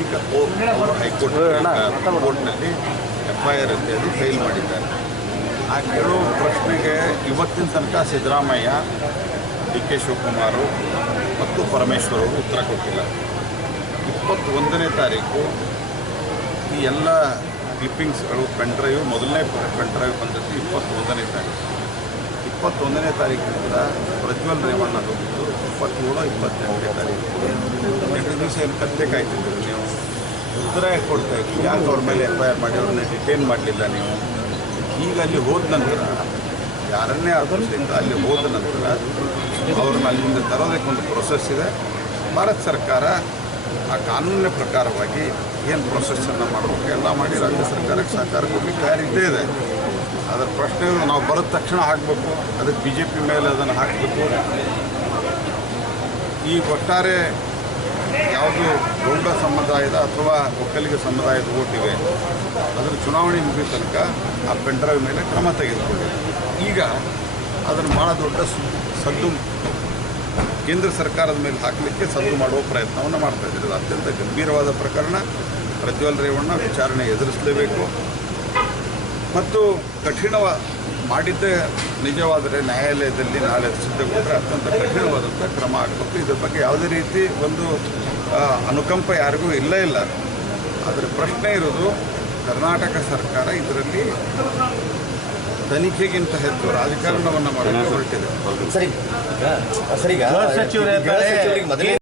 ಈಗ ಹೈಕೋರ್ಟ್ ಕೋರ್ಟ್ನಲ್ಲಿ FIR ಅಂತೇಳಿ ಫೈಲ್ ಮಾಡಿದ್ದಾರೆ. ಆ ಕೇಳೋ ಪ್ರಶ್ನೆಗೆ ಇವತ್ತಿನ ತನಕ ಸಿದ್ದರಾಮಯ್ಯ, DK ಶಿವಕುಮಾರ್ ಮತ್ತು ಪರಮೇಶ್ವರ್ ಅವರು ಉತ್ತರ ಕೊಟ್ಟಿಲ್ಲ. 21ನೇ ತಾರೀಕು ಈ ಎಲ್ಲ ಕ್ಲಿಪ್ಪಿಂಗ್ಸ್ಗಳು ಪೆನ್ಡ್ರೈವ್, ಮೊದಲನೇ ಪೆನ್ಡ್ರೈವ್ ಬಂದದ್ದು 21ನೇ ತಾರೀಕು. 21ನೇ ತಾರೀಕಿನಿಂದ ಪ್ರಜ್ವಲ್ ರೇವಣ್ಣ ಹೋಗಿದ್ದು 27, 28ನೇ ತಾರೀಕು. 2 ದಿವಸ ಏನು ಕತ್ತೆ ಕಾಯ್ತಿದ್ರು ನೀವು, ಉತ್ತರ ಕೊಡ್ತಾ ಇತ್ತು. ಯಾಕೆ ಅವ್ರ ಮೇಲೆ FIR ಮಾಡಿ ಅವ್ರನ್ನ ಡಿಟೈನ್ ಮಾಡಲಿಲ್ಲ ನೀವು? ಈಗ ಅಲ್ಲಿ ಹೋದ ನಂತರ ಯಾರನ್ನೇ ಆಧರಿಸಿಂದ ಅಲ್ಲಿ ಹೋದ ನಂತರ ಅವ್ರನ್ನ ಅಲ್ಲಿಂದ ತರೋದಕ್ಕೆ ಒಂದು ಪ್ರೊಸೆಸ್ ಇದೆ. ಭಾರತ ಸರ್ಕಾರ ಆ ಕಾನೂನಿನ ಪ್ರಕಾರವಾಗಿ ಏನು ಪ್ರೊಸೆಸ್ಸನ್ನು ಮಾಡಬೇಕು ಎಲ್ಲ ಮಾಡಿ ರಾಜ್ಯ ಸರ್ಕಾರಕ್ಕೆ ಸಹಕಾರ ಕೊಡಲಿಕ್ಕೆ ತಯಾರಿದ್ದೇ ಇದೆ. ಅದರ ಪ್ರಶ್ನೆ ನಾವು ಬರೋದ ತಕ್ಷಣ ಹಾಕಬೇಕು, ಅದಕ್ಕೆ BJP ಮೇಲೆ ಅದನ್ನು ಹಾಕಬೇಕು. ಈ ಒಟ್ಟಾರೆ ಯಾವುದು ಗೌಡ ಸಮುದಾಯದ ಅಥವಾ ಒಕ್ಕಲಿಗ ಸಮುದಾಯದ ಓಟಿವೆ ಅದರ ಚುನಾವಣೆ ಮುಗಿದ ತನಕ ಆ ಪೆನ್ಡ್ರೈವ್ ಮೇಲೆ ಕ್ರಮ ತೆಗೆದುಕೊಂಡಿದೆ. ಈಗ ಅದನ್ನು ಭಾಳ ದೊಡ್ಡ ಸದ್ದು ಕೇಂದ್ರ ಸರ್ಕಾರದ ಮೇಲೆ ಹಾಕಲಿಕ್ಕೆ ಸದ್ದು ಮಾಡುವ ಪ್ರಯತ್ನವನ್ನು ಮಾಡ್ತಾ ಇದ್ದಾರೆ. ಇದು ಅತ್ಯಂತ ಗಂಭೀರವಾದ ಪ್ರಕರಣ. ಪ್ರಜ್ವಲ್ ರೇವಣ್ಣ ವಿಚಾರಣೆ ಎದುರಿಸಲೇಬೇಕು ಮತ್ತು ಮಾಡಿದ್ದೇ ನಿಜವಾದರೆ ನ್ಯಾಯಾಲಯದಲ್ಲಿ ನಾಳೆ ಸಿದ್ಧಗೊಂಡ್ರೆ ಅತ್ಯಂತ ಕಠಿಣವಾದಂಥ ಕ್ರಮ ಆಗಬೇಕು. ಇದ್ರ ಬಗ್ಗೆ ಯಾವುದೇ ರೀತಿ ಒಂದು ಅನುಕಂಪ ಯಾರಿಗೂ ಇಲ್ಲ. ಅದರ ಪ್ರಶ್ನೆ ಇರೋದು ಕರ್ನಾಟಕ ಸರ್ಕಾರ ಇದರಲ್ಲಿ ತನಿಖೆಗಿಂತ ಹೆಚ್ಚು ರಾಜಕಾರಣವನ್ನು ಮಾಡಲು ಹೊರಟಿದೆ. ಸರಿ,